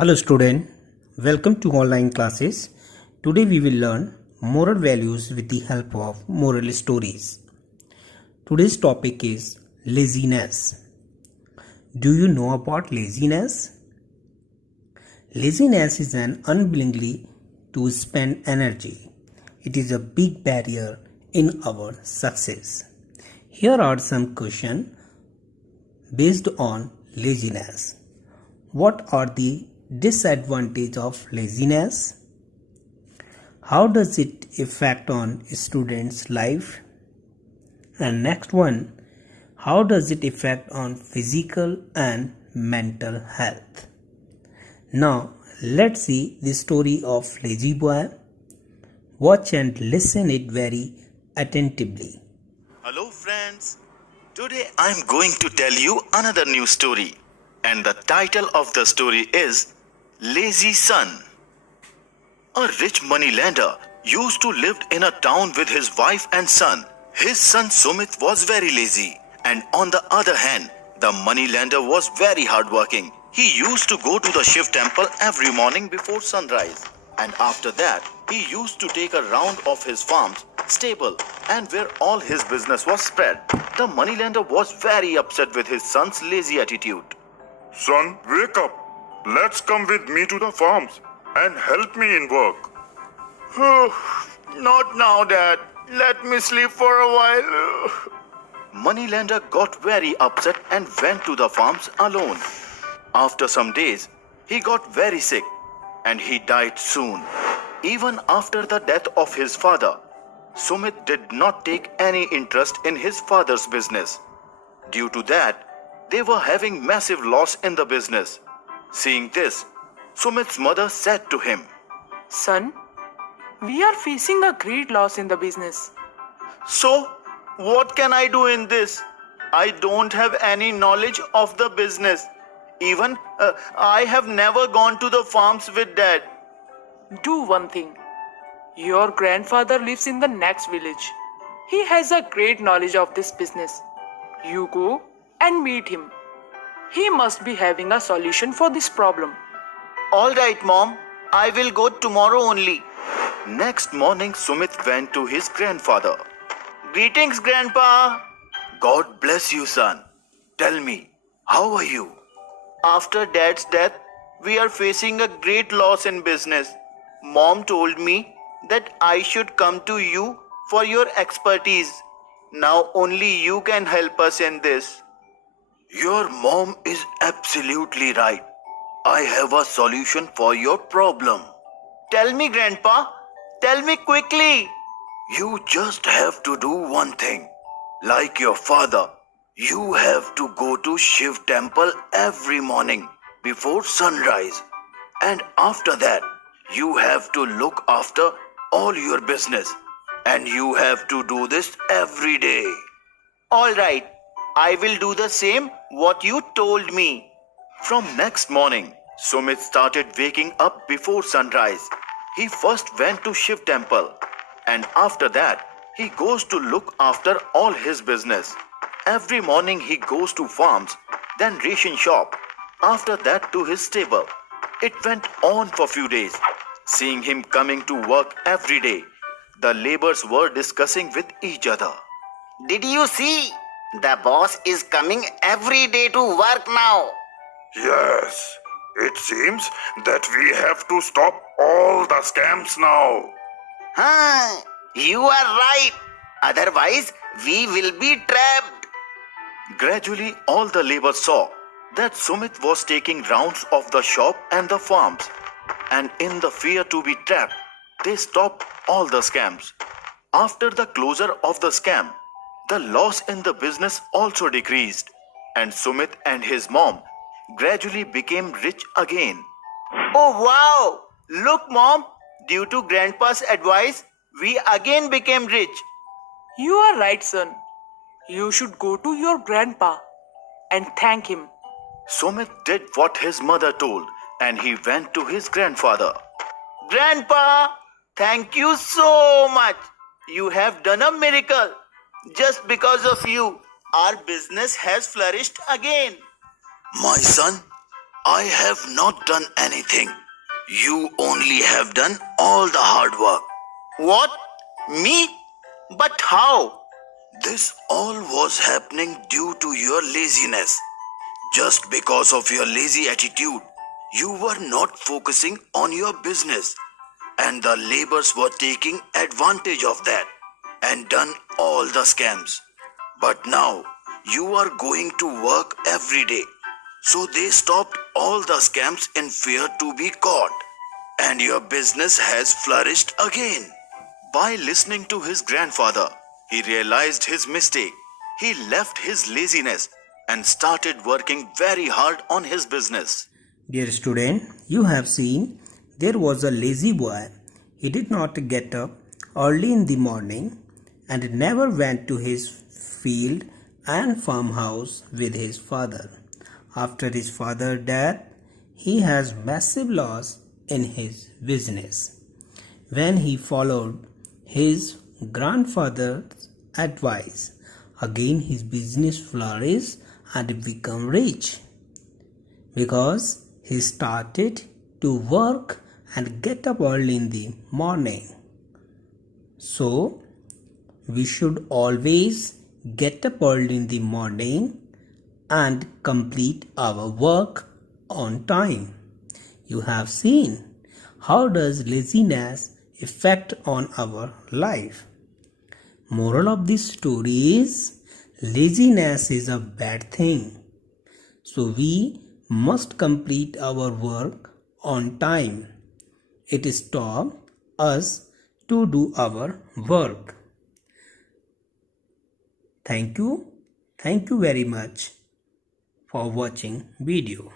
Hello student, welcome to online classes. Today we will learn moral values with the help of moral stories. Today's topic is laziness. Do you know about laziness? Laziness is an unwillingly to spend energy. It is a big barrier in our success. Here are some questions based on laziness. What are the disadvantages of laziness? How does it affect on students' life? And next one, how does it affect on physical and mental health? Now let's see the story of lazy boy. Watch and listen it very attentively. Hello friends, today I'm going to tell you another new story, and the title of the story is Lazy Son. A rich moneylender used to live in a town with his wife and son. His son Sumit was very lazy, and on the other hand, the moneylender was very hardworking. He used to go to the Shiv temple every morning before sunrise, and after that, he used to take a round of his farms, stable, and where all his business was spread. The moneylender was very upset with his son's lazy attitude. Son, wake up. Let's come with me to the farms and help me in work. Not now, Dad. Let me sleep for a while. Moneylender got very upset and went to the farms alone. After some days, he got very sick and he died soon. Even after the death of his father, Sumit did not take any interest in his father's business. Due to that, they were having massive loss in the business. Seeing this, Sumit's mother said to him, Son, we are facing a great loss in the business. So, what can I do in this? I don't have any knowledge of the business. Even I have never gone to the farms with Dad. Do one thing. Your grandfather lives in the next village. He has a great knowledge of this business. You go and meet him. He must be having a solution for this problem. All right, Mom. I will go tomorrow only. Next morning, Sumit went to his grandfather. Greetings, Grandpa. God bless you, son. Tell me, how are you? After Dad's death, we are facing a great loss in business. Mom told me that I should come to you for your expertise. Now only you can help us in this. Your mom is absolutely right. I have a solution for your problem. Tell me, Grandpa. Tell me quickly. You just have to do one thing. Like your father, you have to go to Shiv temple every morning before sunrise. And after that, you have to look after all your business. And you have to do this every day. All right. I will do the same what you told me. From next morning, Sumit started waking up before sunrise. He first went to Shiv temple, and after that, he goes to look after all his business. Every morning he goes to farms, then ration shop, after that to his stable. It went on for few days. Seeing him coming to work every day, the laborers were discussing with each other. Did you see? The boss is coming every day to work now. Yes, it seems that we have to stop all the scams now. You are right. Otherwise, we will be trapped. Gradually, all the laborers saw that Sumit was taking rounds of the shop and the farms. And in the fear to be trapped, they stopped all the scams. After the closure of the scam, the loss in the business also decreased, and Sumit and his mom gradually became rich again. Oh wow! Look, Mom, due to Grandpa's advice, we again became rich. You are right, son. You should go to your grandpa and thank him. Sumit did what his mother told, and he went to his grandfather. Grandpa, thank you so much. You have done a miracle. Just because of you, our business has flourished again. My son, I have not done anything. You only have done all the hard work. What? Me? But how? This all was happening due to your laziness. Just because of your lazy attitude, you were not focusing on your business, and the laborers were taking advantage of that and done all the scams. But now you are going to work every day. So they stopped all the scams in fear to be caught, and your business has flourished again. By listening to his grandfather, he realized his mistake. He left his laziness and started working very hard on his business. Dear student, you have seen there was a lazy boy. He did not get up early in the morning and never went to his field and farmhouse with his father. After his father's death, he has massive loss in his business. When he followed his grandfather's advice, again his business flourished and become rich because he started to work and get up early in the morning. So we should always get up early in the morning and complete our work on time. You have seen how does laziness affect on our life. Moral of this story is laziness is a bad thing. So we must complete our work on time. It stops us to do our work. Thank you very much for watching video.